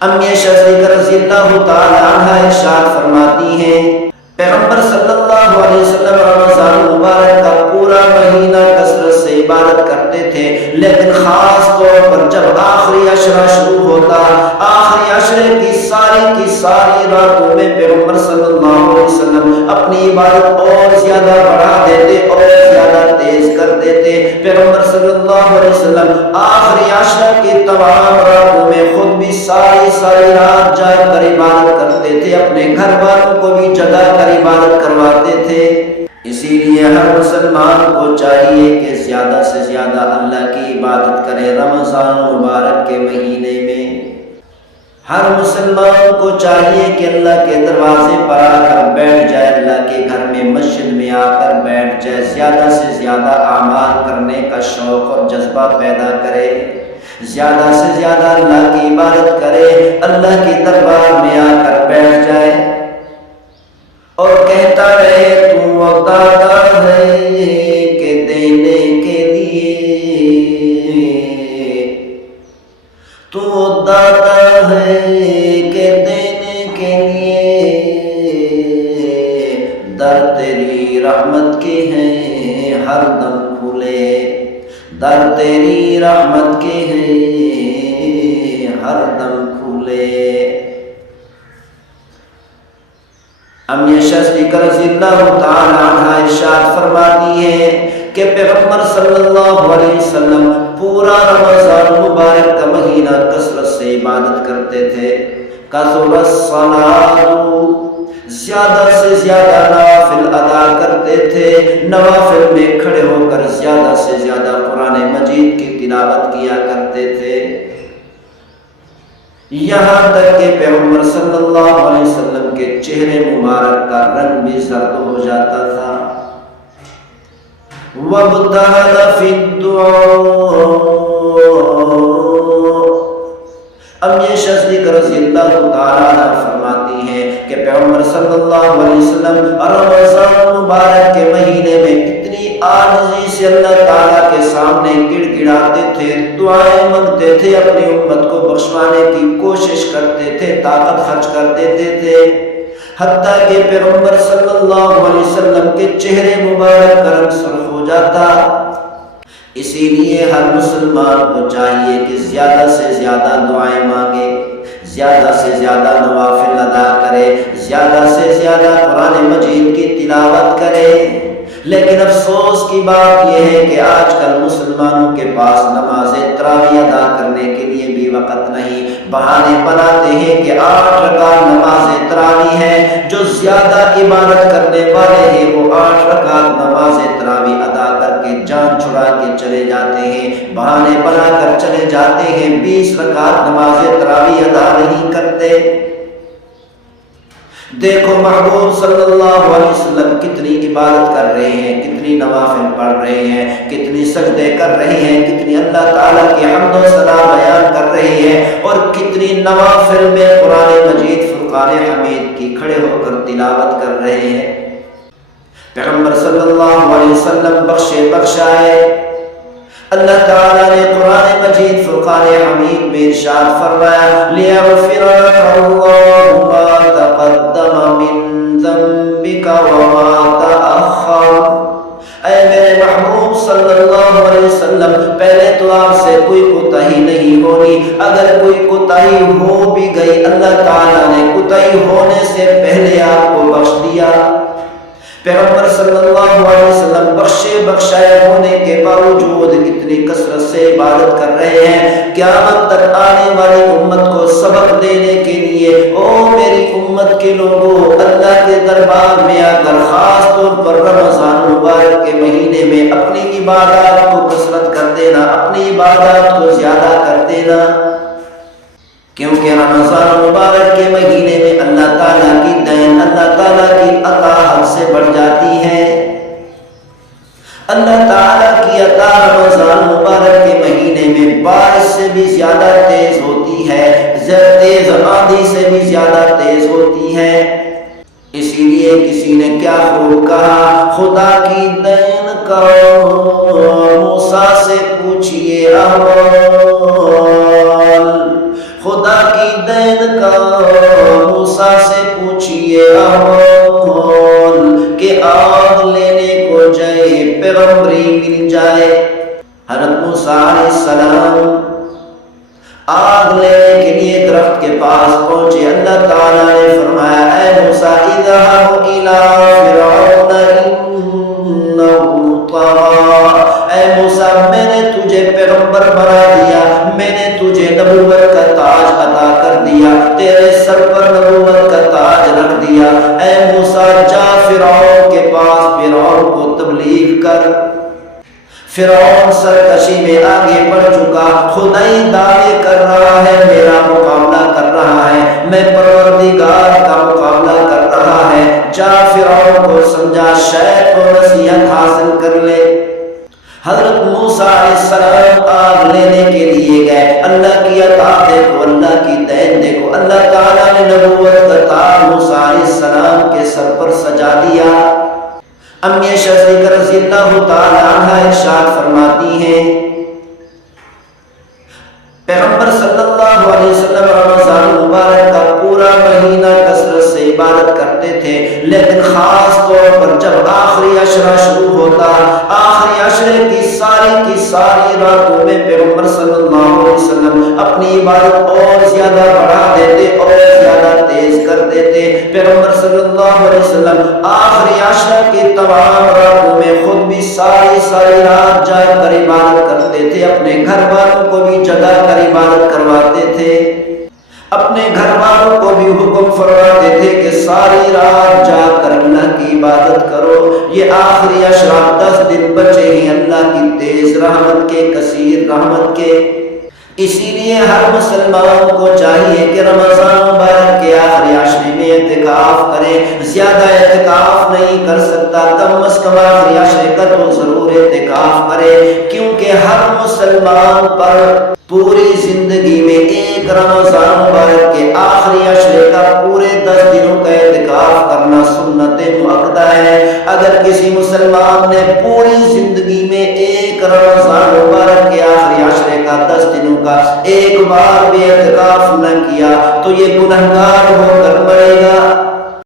امی صدیقہ رضی اللہ تعالی عنہا ارشاد فرماتی ہیں پیغمبر صلی اللہ علیہ وسلم رمضان مبارک کا پورا مہینہ کثرت سے عبادت کرتے تھے، لیکن خاص طور پر جب آخری عشرہ شروع ہوتا، آخری عشرے کی ساری راتوں میں پیغمبر صلی اللہ علیہ وسلم اپنی عبادت اور زیادہ بڑھا دیتے اور زیادہ تیز کر دیتے۔ پیغمبر صلی اللہ علیہ وسلم آخری عشرہ کی تمام راتوں میں خود بھی ساری رات جاگ کر عبادت کرتے تھے، اپنے گھر والوں کو بھی جگا کر عبادت کرواتے تھے۔ اسی لیے ہر مسلمان کو چاہیے کہ زیادہ سے زیادہ اللہ کی عبادت کرے۔ رمضان مبارک کے مہینے میں ہر مسلمان کو چاہیے کہ اللہ کے دروازے پر آ کر بیٹھ جائے، اللہ کے گھر میں مسجد میں آ کر بیٹھ جائے، زیادہ سے زیادہ اعمال کرنے کا شوق اور جذبہ پیدا کرے، زیادہ سے زیادہ اللہ کی عبادت کرے، اللہ کے دربار میں آ کر بیٹھ جائے اور کہتا رہے تو وہ داتا ہے کہ دینے کے لیے، تو وہ داتا ہے کہ دینے کے لیے، در تیری رحمت کے ہیں ہر دم کھلے، در تیری رحمت کے ہیں ہر دم کھلے۔ امی صدیقہ رضی اللہ تعالی عنہا ارشاد فرماتی ہے کہ پیغمبر صلی اللہ علیہ وسلم پورا رمضان مبارک کا مہینہ کثرت سے عبادت کرتے تھے۔ کثر الصلاۃ، زیادہ سے زیادہ نوافل ادا کرتے تھے، نوافل میں کھڑے ہو کر زیادہ سے زیادہ قرآن مجید کی تلاوت کیا کرتے تھے، یہاں تک کہ پیغمبر صلی اللہ علیہ وسلم کے چہرے مبارک کا رنگ بھی زرد ہو جاتا تھا۔ وَابْتَهَلَ فِي الدُّعَاءِ، امی صدیقہ رضی اللہ تعالیٰ عنہ فرماتی ہیں کہ پیغمبر صلی اللہ علیہ وسلم رمضان مبارک کے مہینے میں اتنی عاجزی سے اللہ تعالیٰ کے سامنے گڑ گڑاتے تھے، دعائیں مانگتے تھے، اپنی امت کو بخشوانے کی کوشش کرتے تھے، طاقت خرچ کر دیتے تھے، حتیٰ کہ پیغمبر صلی اللہ علیہ وسلم کے چہرے مبارک کا رنگ سرخ ہو جاتا۔ اسی لیے ہر مسلمان کو چاہیے کہ زیادہ سے زیادہ دعائیں مانگے، زیادہ سے زیادہ نوافل ادا کرے، زیادہ سے زیادہ قرآن مجید کی تلاوت کرے۔ لیکن افسوس کی بات یہ ہے کہ آج کل مسلمانوں کے پاس نماز تراویح ادا کرنے کے لیے بھی وقت نہیں، بہانے بناتے ہیں کہ 8 رکعت نماز تراویح ہے، جو زیادہ عبادت کرنے والے ہیں وہ 8 رکعت نماز تراویح ادا کر کے جان چھڑا کے چلے جاتے ہیں، بہانے بنا کر چلے جاتے ہیں، 20 رکعت نماز تراویح ادا نہیں کرتے۔ دیکھو محبوب صلی اللہ علیہ وسلم کتنی عبادت کر رہے ہیں، کتنی نوافل پڑھ رہے ہیں، کتنی سجدے کر رہے ہیں، کتنی اللہ تعالیٰ کی حمد و ثنا بیان کر رہے ہیں، اور کتنی نوافل میں قرآن مجید فرقان حمید کی کھڑے ہو کر تلاوت کر رہے ہیں۔ پیغمبر صلی اللہ علیہ وسلم بخشائے، اللہ تعالیٰ نے قرآن مجید فرقان حمید میں ارشاد فرمایا لِيَغْفِرَ لَكَ اللَّهُ مَا تَقَدَّمَ مِن ذَنبِكَ وَمَا تَأَخَّرَ۔ اے میرے محبوب صلی اللہ علیہ وسلم، پہلے تو آپ سے کوئی کوتاہی نہیں ہونی، اگر کوئی کوتاہی ہو بھی گئی اللہ تعالیٰ نے کوتاہی ہونے سے پہلے آپ کو بخش دیا۔ پیغمبر صلی اللہ علیہ وسلم بخشائے ہونے کے باوجود اتنی کثرت سے عبادت کر رہے ہیں، قیامت تک آنے والی امت کو سبق دینے کے لیے او میری امت کے لوگوں، اللہ کے دربار میں آ کر خاص طور پر رمضان مبارک کے مہینے میں اپنی عبادات کو کثرت کر دینا، اپنی عبادات کو زیادہ کر دینا، کیونکہ رمضان مبارک کے مہینے میں اللہ تعالیٰ کی دین، اللہ تعالیٰ کی عطا حد سے بڑھ جاتی ہے۔ اللہ تعالیٰ کی عطا رمضان مبارک کے مہینے میں بارش سے بھی زیادہ تیز ہوتی ہے، تیز آندھی سے بھی زیادہ تیز ہوتی ہے۔ اسی لیے کسی نے کیا خوب کہا، خدا کی دین کا موسیٰ سے پوچھئے احوال، خدا کی والدین کا موسیٰ سے پوچھئے احوال کہ آگ لینے کو جائے پیغمبری مل جائے۔ حضرت موسیٰ علیہ السلام آگ لینے کے لیے درخت کے پاس پہنچے۔ اللہ تعالیٰ نے فرمایا اے موسیٰ اذهب الى فرعون انه طغى، اے موسیٰ میں نے تجھے پیغمبر بنا دیا، میں نے تجھے نبوت کا تاج عطا کر دیا، تیرے سر پر نبوت کا تاج رکھ دیا۔ اے موسیٰ جا فرعون کے پاس، فرعون کو تبلیغ کر۔ فرعون سرکشی میں آگے بڑھ چکا، خدائی دعوے کر رہا ہے، میرا مقابلہ کر رہا ہے، میں پروردگار کا مقابلہ کر رہا ہے۔ جا فرعون کو سمجھا، شاید تو نصیحت حاصل کر لے۔ حضرت موسیٰ علیہ السلام آگ لینے کے لیے گئے۔ اللہ کی عطا دیکھو، اللہ کی دین دیکھو، اللہ تعالیٰ نے نبوت کا تاج موسیٰ علیہ السلام کے سر پر سجا دیا۔ امی شفیق رضی اللہ تعالی عنہ ارشاد فرماتی ہیں پیغمبر صلی اللہ علیہ وسلم رمضان مبارک کا پورا مہینہ کثرت سے عبادت کرتے تھے، لیکن خاص طور پر جب آخری عشرہ شروع ہوتا، آخری عشرے کی ساری راتوں میں پیغمبر صلی اللہ علیہ وسلم اپنی عبادت اور زیادہ بڑھا دیتے اور زیادہ تیز کر دیتے۔ پیغمبر صلی اللہ علیہ وسلم آخری عشرہ کی تمام راتوں میں خود بھی ساری رات جاگ کر عبادت کرتے تھے، اپنے گھر والوں کو بھی جگا کر عبادت کرواتے تھے، اپنے گھر والوں کو بھی حکم فرماتے تھے کہ ساری رات جا کر اللہ کی عبادت کرو۔ یہ آخری عشرہ 10 دن بچے ہیں اللہ کی تیز رحمت کے، کثیر رحمت کے۔ اسی لیے ہر مسلمان کو چاہیے کہ رمضان مبارک کے آخری عشرے میں اعتکاف کرے۔ زیادہ اعتکاف نہیں کر سکتا، کم از کم آخری عشرے کا تو ضرور اعتکاف کرے، کیونکہ ہر مسلمان پر پوری زندگی میں ایک رمضان مبارک کے آخری عشرے کا پورے 10 دنوں کا اعتکاف کرنا سنت مؤکدہ ہے۔ اگر کسی مسلمان نے پوری زندگی میں ایک رمضان مبارک کے آخری عشرے کا 10 دنوں کا ایک بار بھی اعتکاف نہ کیا تو یہ گنہگار ہو کر مرے گا۔